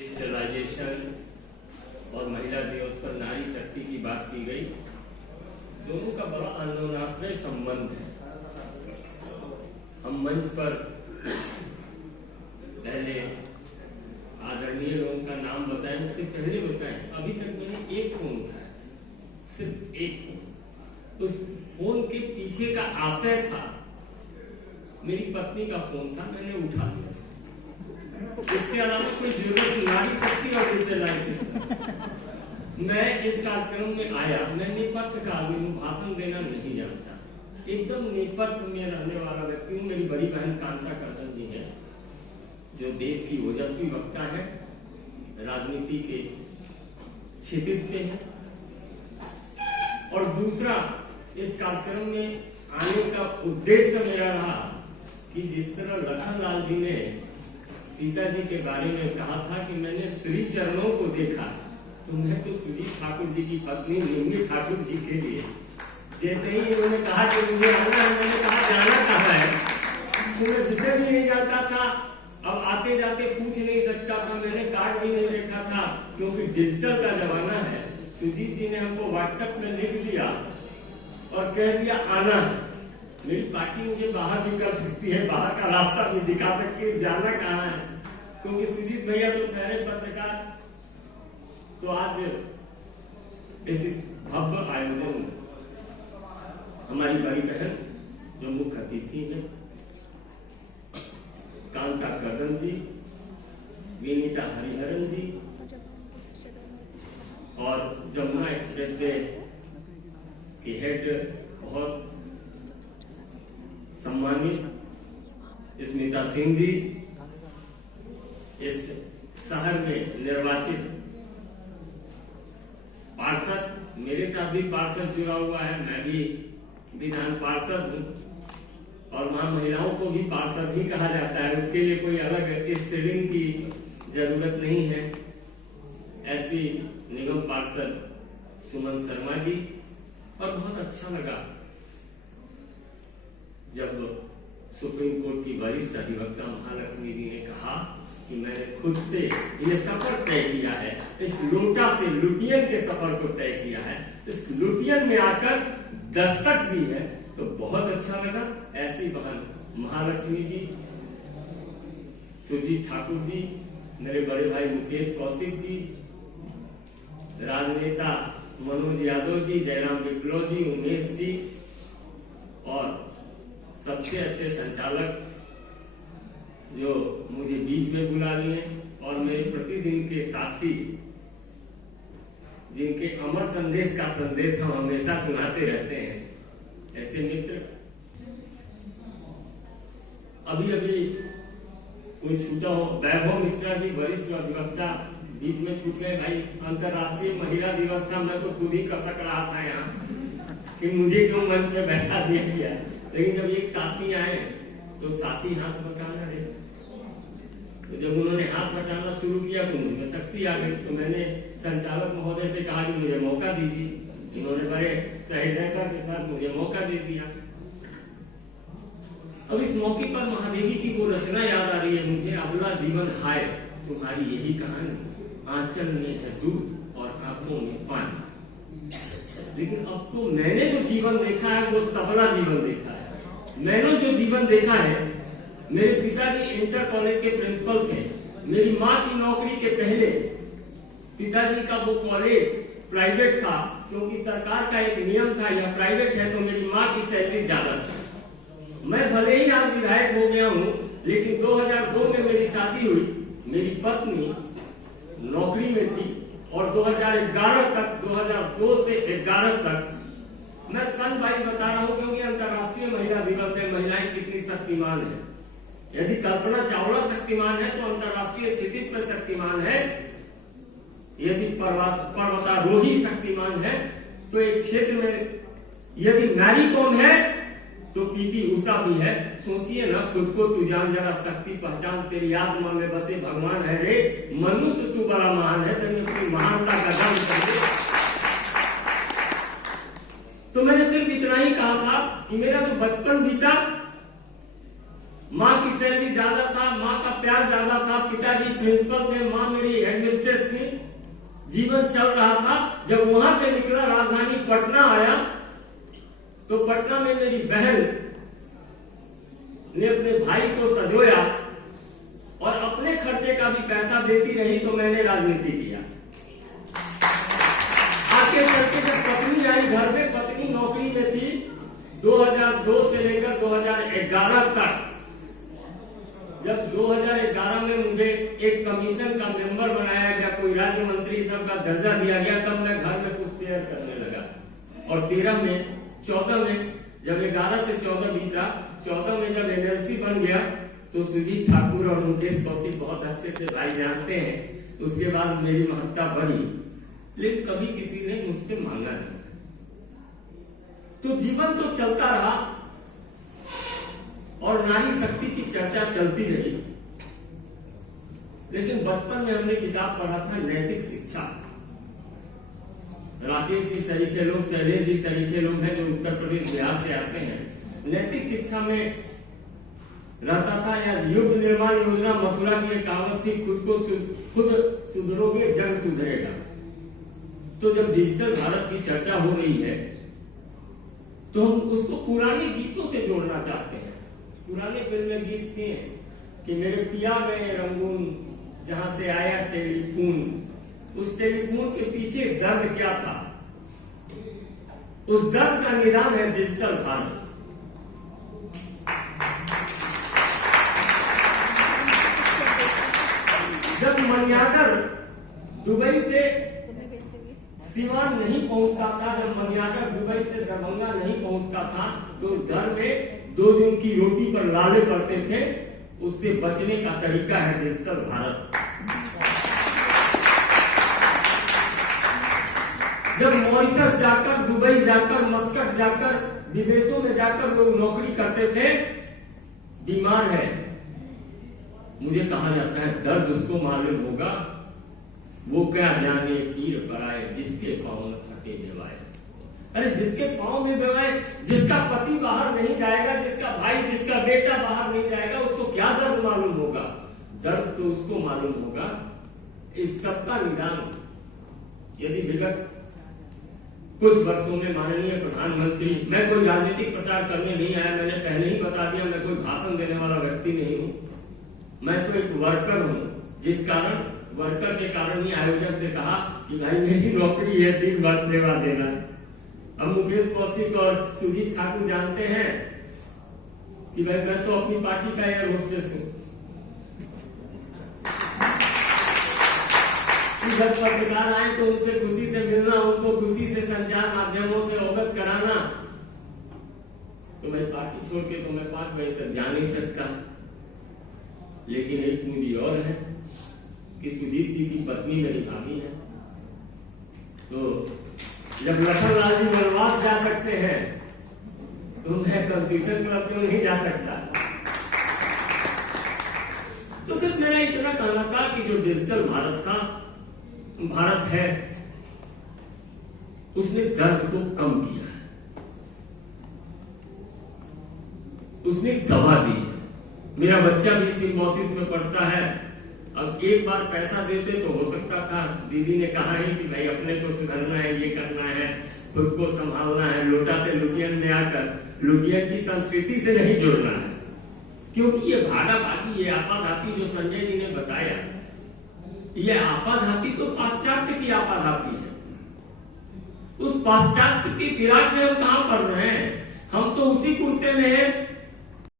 Digitalisation और महिला दिवस पर नारी शक्ति की बात की गई। दोनों का बड़ा अन्योन्याश्रय संबंध है। हम मंच पर पहले आदरणीय लोगों का नाम बताएं, उससे पहले बताएं अभी तक मैंने एक फोन उठाया, सिर्फ एक फोन। उस फोन के पीछे का आशय था, मेरी पत्नी का फोन था, मैंने उठा लिया। इसके अलावा कोई जरूरत नारी शक्ति और डिजिटलाइजेशन। मैं इस कार्यक्रम में आया, मैं नेपथ्य का आदमी हूँ, भाषण देना नहीं जानता, एकदम नेपथ्य में रहने वाला व्यक्ति हूँ। मेरी बड़ी बहन कांता कर्दम जी है, जो देश की ओजस्वी वक्ता है, राजनीति के क्षितिज पे है। और दूसरा, इस कार्यक्रम में आने का उद्देश्य मेरा रहा कि जिस तरह लखनलाल जी ने सीता जी के बारे में कहा था कि मैंने श्री चरणों को देखा, तो मैं तो सुजीत ठाकुर जी की पत्नी निर्मली ठाकुर जी के लिए जैसे ही उन्होंने कहा कि मुझे आना है, मैंने कहा जाना कहाँ है, तो मैं विषय भी नहीं जानता था। अब आते जाते पूछ नहीं सकता था, मैंने कार्ड भी नहीं देखा था, क्योंकि डिजिटल का जमाना है। सुजीत जी ने हमको व्हाट्सएप में लिख दिया और कह दिया आना है। मेरी पार्टी मुझे बाहर भी कर सकती है, बाहर का रास्ता भी दिखा सकती है, जाना कहाँ है, क्योंकि सुजीत भैया तो ठहरे पत्रकार। तो आज इस भव्य आयोजन में हमारी बड़ी बहन जो मुख्य अतिथि है, कांता कर्दम जी, विनीता हरिहरन जी और जमुना एक्सप्रेसवे के हेड बहुत सम्मानित स्मिता सिंह जी, इस शहर में निर्वाचित पार्षद, मेरे साथ भी पार्षद जुड़ा हुआ है, मैं भी विधान पार्षद हूँ और वहां महिलाओं को भी पार्षद ही कहा जाता है, उसके लिए कोई अलग स्त्रीलिंग की जरूरत नहीं है। ऐसी निगम पार्षद सुमन शर्मा जी। और बहुत अच्छा लगा जब सुप्रीम कोर्ट की वरिष्ठ अधिवक्ता महालक्ष्मी जी ने कहा कि मैंने खुद से ये सफर तय किया है, इस लोटा से लुटियन के सफर को तय किया है, इस लुटियन में आकर दस्तक दी है, तो बहुत अच्छा लगा। ऐसी बहन महालक्ष्मी जी, सुजीत ठाकुर जी, मेरे बड़े भाई मुकेश कौशिक जी, राजनेता मनोज यादव जी, जयराम विप्लव जी, उमेश जी और सबसे अच्छे संचालक जो मुझे बीच में बुला लिए और मेरे प्रतिदिन के साथी, जिनके अमर संदेश का संदेश हम हमेशा सुनाते रहते हैं, ऐसे मित्र। अभी अभी कोई छूटा हो, वैभव मिश्रा जी वरिष्ठ अधिवक्ता बीच में छूट गए। भाई अंतर्राष्ट्रीय महिला दिवस था, मैं तो खुद ही कसक रहा था यहाँ कि मुझे क्यों मंच पे बैठा दिया गया, लेकिन जब एक साथी आए तो साथी हाथ बटाना रहे, तो जब उन्होंने हाथ बटाना शुरू किया तो मुझे शक्ति आ गई। तो मैंने संचालक महोदय से कहा कि मुझे मौका दीजिए। इन्होंने बड़े सहृदयता के साथ मुझे मौका दे दिया। अब इस मौके पर महादेवी की वो रचना याद आ रही है मुझे, अबला जीवन हाय तुम्हारी यही कहानी, आंचल में है दूध और आंखों में पानी। लेकिन अब तो मैंने जो जीवन देखा है वो सबला जीवन देखा है। मैंने जो जीवन देखा है, मेरे पिताजी इंटर कॉलेज के प्रिंसिपल थे। मेरी माँ की नौकरी के पहले पिताजी का वो कॉलेज प्राइवेट था, क्योंकि सरकार का एक नियम था या प्राइवेट है तो मेरी माँ की सैलरी ज्यादा थी। मैं भले ही आज विधायक हो गया हूँ, लेकिन 2002 में मेरी शादी हुई, मेरी पत्नी नौकरी में थी और 2011 तक, 2002 से 11 तक, मैं सन वाइज बता रहा हूँ क्योंकि अंतर्राष्ट्रीय महिला दिवस है, महिलाएं कितनी शक्तिमान है। यदि कल्पना चावला शक्तिमान है तो अंतर्राष्ट्रीय क्षितिज पर शक्तिमान है। यदि पर्वतारोही शक्तिमान है तो एक क्षेत्र में, यदि मैरी कॉम है तो पीटी उषा भी है। सोचिए ना, खुद को तू जान, जरा शक्ति पहचान, तेरी आत्मा में बसे भगवान है रे, मनुष्य तू बड़ा महान है, तेरी अपनी महानता का दान कर दे। तो मैंने सिर्फ इतना ही कहा था कि मेरा जो बचपन बीता, माँ की सैलरी ज्यादा था, माँ का प्यार ज्यादा था, पिताजी प्रिंसिपल थे, माँ मेरी हेड जीवन चल रहा था। जब वहां से निकला राजधानी पटना आया तो पटना में मेरी बहन ने अपने भाई को संजोया और अपने खर्चे का भी पैसा देती रही, तो मैंने राजनीति किया। आगे चलके जब पत्नी आई घर में, पत्नी नौकरी में थी 2002 से लेकर 2011 तक। जब 2011 में मुझे एक कमीशन का मेंबर बनाया गया, कोई राज्य मंत्री सब का दर्जा दिया गया, तब मैं घर में कुछ शेयर करने लगा। और 14 में जब 11 से 14 बीता, 14 में जब एनएलसी बन गया तो सुजीत ठाकुर और मुकेश कौशिक बहुत अच्छे से भाई जानते हैं, उसके बाद मेरी महत्ता बढ़ी, लेकिन कभी किसी ने मुझसे मांगा नहीं। तो जीवन तो चलता रहा और नारी शक्ति की चर्चा चलती रही। लेकिन बचपन में हमने किताब पढ़ा था नैतिक शिक्षा। राकेश जी सरीखे लोग, शैलेश जी सरीखे लोग हैं जो उत्तर प्रदेश बिहार से आते हैं। नैतिक शिक्षा में रहता था, या युग निर्माण योजना मथुरा की एक कहावत थी, खुद सुधरोगे जग सुधरेगा। तो जब डिजिटल भारत की चर्चा हो रही है तो हम उसको पुराने गीतों से जोड़ना चाहते हैं। पुराने फिल्म गीत थे कि मेरे पिया गए रंगून, जहां से आया टेलीफोन। उस टेलीफोन के पीछे दर्द क्या था, उस दर्द का निदान है डिजिटल भारत। जब मनियागर दुबई से सीवान नहीं पहुंचता था, जब मनियागर दुबई से दरभंगा नहीं पहुंचता था, तो उस घर में 2 दिन की रोटी पर लाले पड़ते थे। उससे बचने का तरीका है डिजिटल भारत। जब मॉरिशस जाकर, दुबई जाकर, मस्कट जाकर, विदेशों में जाकर लोग नौकरी करते थे, बीमार है, मुझे कहा जाता है दर्द उसको मालूम होगा, वो क्या जाने पीर पराए, जिसके पांव में फटे बेवाए। अरे जिसके पांव में बेवाए, जिसका पति बाहर नहीं जाएगा, जिसका भाई, जिसका बेटा बाहर नहीं जाएगा, उसको क्या दर्द मालूम होगा? दर्द तो उसको मालूम होगा। इस सबका निदान यदि विगत कुछ वर्षों में माननीय प्रधानमंत्री, मैं कोई राजनीतिक प्रचार करने नहीं आया, मैंने पहले ही बता दिया, मैं कोई भाषण देने वाला व्यक्ति नहीं हूं, मैं तो एक वर्कर हूं। जिस कारण वर्कर के कारण ही आयोजक से कहा कि भाई मेरी नौकरी है दिन भर सेवा देना। अब मुकेश कौशिक और सुजीत ठाकुर जानते हैं कि भाई मैं तो अपनी पार्टी का एयर होस्टेस हूं। जब पत्रकार आए तो उनसे खुशी से मिलना, उनको खुशी से संचार माध्यमों से अवगत कराना। तो मैं पार्टी छोड़ के तो मैं 5 बजे तक जा नहीं सकता। लेकिन एक पूंजी और है कि सुजीत जी की पत्नी मेरी भाभी है। तो जब लखनलाल जी वनवास जा सकते हैं तो मैं कंफ्यूजन क्लब क्यों नहीं जा सकता? तो सिर्फ मेरा इतना कहना था कि जो डिजिटल भारत है, उसने दर्द को कम किया है, उसने दवा दी है। मेरा बच्चा भी सिम्बोसिस में पढ़ता है। अब एक बार पैसा देते तो हो सकता था, दीदी ने कहा है कि भाई अपने को सुधरना है, ये करना है, खुद को संभालना है, लोटा से लुटियन में आकर लुटियन की संस्कृति से नहीं जुड़ना है। क्योंकि ये भागा भागी, ये आपाधापी जो संजय जी ने बताया, ये आपाधापी तो पाश्चात्य की आपाधापी है। उस पाश्चात्य की विराट में हम कहां पढ़ रहे हैं? हम तो उसी कुर्ते में हैं